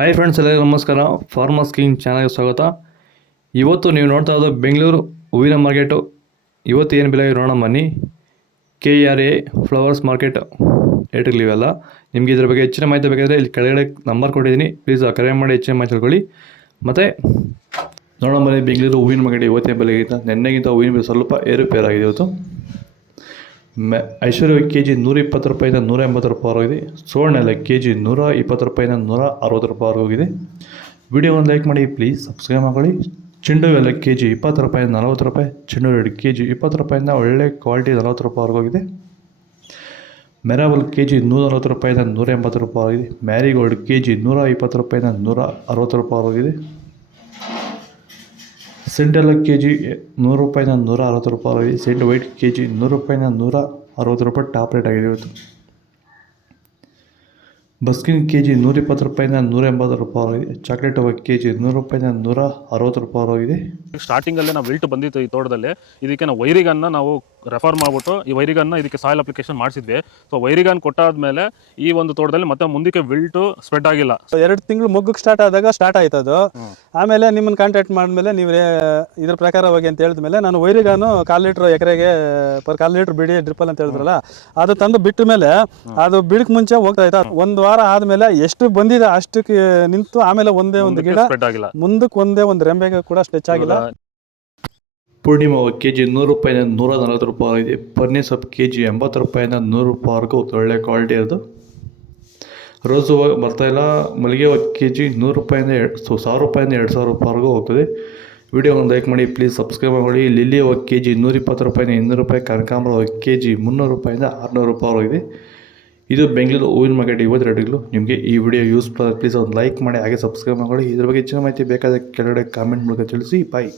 Hi friends, ಎಲ್ಲರಿಗೂ ನಮಸ್ಕಾರ. Farmers king ಚಾನಲ್ಗೆ ಸ್ವಾಗತ. ಇವತ್ತು ನೀವು ನೋಡ್ತಾ ಇರೋದು ಬೆಂಗಳೂರು ಹೂವಿನ ಮಾರ್ಕೆಟು. ಇವತ್ತು ಏನು ಬೆಲೆ ನೋಡೋಣ ಬನ್ನಿ. KRA ಫ್ಲವರ್ಸ್ ಮಾರ್ಕೆಟ್ ರೇಟ್ಗಳಿವೆಲ್ಲ. ನಿಮಗೆ ಇದ್ರ ಬಗ್ಗೆ ಹೆಚ್ಚಿನ ಮಾಹಿತಿ ಬೇಕಾದರೆ ಇಲ್ಲಿ ಕೆಳಗಡೆ ನಂಬರ್ ಕೊಟ್ಟಿದ್ದೀನಿ, ಪ್ಲೀಸ್ ಕರೆ ಮಾಡಿ ಹೆಚ್ಚಿನ ಮಾಹಿತಿ ತಿಳ್ಕೊಳ್ಳಿ. ಮತ್ತು ನೋಡೋಣ ಬನ್ನಿ, ಬೆಂಗಳೂರು ಹೂವಿನ ಮಾರ್ಕೆಟ್ ಇವತ್ತೇ ಬೆಲೆಗಿಂತ ನೆನ್ನೆಗಿಂತ ಹೂವಿನ ಬೆಲೆ ಸ್ವಲ್ಪ ಏರುಪೇರಾಗಿದೆ ಇವತ್ತು. ಐಶ್ವರ್ಯ KG 120 ರೂಪಾಯಿಂದ 180 ರೂಪಾಯಿವರೆಗಿದೆ. ಸುವರ್ಣ KG 120 ರೂಪಾಯಿಂದ 160 ರೂಪಾಯಿವರೆಗೂ ಹೋಗಿದೆ. ವಿಡಿಯೋವನ್ನು ಲೈಕ್ ಮಾಡಿ, ಪ್ಲೀಸ್ ಸಬ್ಸ್ಕ್ರೈಬ್ ಮಾಡಿ. ಚೆಂಡು ಎಲ್ಲ KG 20 ರೂಪಾಯಿಂದ 40 ರೂಪಾಯಿ. ಚೆಂಡು ರೆಡ್ KG 20 ರೂಪಾಯಿಂದ ಒಳ್ಳೆ ಕ್ವಾಲಿಟಿ 40 ರೂಪಾಯಿವರೆಗೂ ಹೋಗಿದೆ. ಮೆರಾವಲ್ KG 140 ರೂಪಾಯಿಂದ 180 ರೂಪಾಯಿವರೆಗಿದೆ. ಮ್ಯಾರಿಗೋಲ್ಡ್ KG 120 ರೂಪಾಯಿಂದ 160 ರೂಪಾಯಿವರೆಗಿದೆ. ಸೆಂಟ್ ಎಲ್ಲ KG 100 ರೂಪಾಯಿಂದ 160 ರೂಪಾಯಿ. ಸೆಂಟ್ ವೈಟ್ KG 100 ರೂಪಾಯಿಂದ 160 ರೂಪಾಯಿ ಟಾಪ್ ರೇಟ್ ಆಗಿದೆ ಇವತ್ತು. ಬಸ್ಕಿನ್ KG 120 ರೂಪಾಯಿಂದ 180 ರೂಪಾಯಿ. ಚಾಕ್ಲೇಟ್ KG 100 ರೂಪಾಯಿಂದ 160 ರೂಪಾಯಿ. ಸ್ಟಾರ್ಟಿಂಗಲ್ಲೇ ನಾವು ವಿಲ್ಟ್ ಬಂದಿತ್ತು ಈ ತೋಟದಲ್ಲಿ. ಇದಕ್ಕೆ ನಾವು ವೈರಿಗನ್ನ ನಾವು ರೆಫರ್ ಮಾಡಿಬಿಟ್ಟು ಈ ವೈರಿಗನ್ನ ಇದಕ್ಕೆ ಸಾಯಿಲ್ ಅಪ್ಲಿಕೇಶನ್ ಮಾಡಿಸಿದ್ವಿ. ಸೊ ವೈರಿಗನ್ ಕೊಟ್ಟಾದ್ಮೇಲೆ ಈ ಒಂದು ತೋಟದಲ್ಲಿ ಮತ್ತೆ ಮುಂದಕ್ಕೆ ವಿಲ್ಟ್ ಸ್ಪ್ರೆಡ್ ಆಗಿಲ್ಲ. 2 ತಿಂಗಳು ಮೊಗ್ಗಕ್ಕೆ ಸ್ಟಾರ್ಟ್ ಆದಾಗ ಸ್ಟಾರ್ಟ್ ಆಯ್ತದು. ಆಮೇಲೆ ನಿಮ್ಮನ್ನು ಕಾಂಟ್ಯಾಕ್ಟ್ ಮಾಡಿದ್ಮೇಲೆ ನೀವು ಇದ್ರ ಪ್ರಕಾರವಾಗಿ ಅಂತ ಹೇಳಿದ್ಮೇಲೆ ನಾನು ವೈರಿಗಾನು 1/4 ಲೀಟ್ರ್ ಎಕರೆಗೆ ಪರ್ 1/4 ಲೀಟ್ರ್ ಬಿಡಿ ಡ್ರಿಪ್ಪಲ್ ಅಂತ ಹೇಳಿದ್ರಲ್ಲ, ಅದು ತಂದು ಬಿಟ್ಟ ಮೇಲೆ ಅದು ಬಿಡಕ್ಕೆ ಮುಂಚೆ ಹೋಗ್ತಾ ಇತ್ತು. 1 ವಾರ ಆದಮೇಲೆ ಎಷ್ಟು ಬಂದಿದೆ ಅಷ್ಟಕ್ಕೆ ನಿಂತು ಆಮೇಲೆ ಒಂದೇ ಒಂದು ಗಿಡ ಮುಂದಕ್ಕೆ ಒಂದೇ ಒಂದು ರೆಂಬೆಗೆ ಕೂಡ ಸ್ಟೆಚ್ ಆಗಿಲ್ಲ. ಪೂರ್ಣಿಮಾ KG 100 ರೂಪಾಯಿಂದ 140 ರೂಪಾಯಿ ಇದೆ. ಪನ್ನೀರ್ ಸೊಪ್ಪು KG 80 ರೂಪಾಯಿಂದ 100 ರೂಪಾಯಿವರೆಗೂ ಒಳ್ಳೆ ಕ್ವಾಲಿಟಿ ಅದು. ರೋಸು ಬರ್ತಾಯಿಲ್ಲ. ಮಲ್ಲಿಗೆ KG 100 ರೂಪಾಯಿಂದ 1000 ರೂಪಾಯಿಂದ 2000 ರೂಪಾಯಿವರೆಗೂ ಹೋಗ್ತದೆ. ವಿಡಿಯೋವನ್ನು ಲೈಕ್ ಮಾಡಿ, ಪ್ಲೀಸ್ ಸಬ್ಸ್ಕ್ರೈಬ್ ಮಾಡಿ. ಲಿಲ್ಲಿ KG 120 ರೂಪಾಯಿಂದ 200 ರೂಪಾಯಿ. ಕನಕಾಂಬರ KG 300 ರೂಪಾಯಿಂದ 600 ರೂಪಾಯಿವರೆಗಿದೆ. ಇದು ಬೆಂಗಳೂರು ಹೂವಿನ ಮಾರ್ಕೆಟ್ ಇವತ್ತು ರೇಟ್ಗಳು. ನಿಮಗೆ ಈ ವಿಡಿಯೋ ಯೂಸ್ಫುಲ್ ಆದರೆ ಪ್ಲೀಸ್ ಒಂದು ಲೈಕ್ ಮಾಡಿ, ಹಾಗೆ ಸಬ್ಸ್ಕ್ರೈಬ್ ಮಾಡಿ. ಇದ್ರ ಬಗ್ಗೆ ಹೆಚ್ಚಿನ ಮಾಹಿತಿ ಬೇಕಾದರೆ ಕೆಳಗಡೆ ಕಾಮೆಂಟ್ ಮೂಲಕ ತಿಳಿಸಿ. ಬಾಯ್.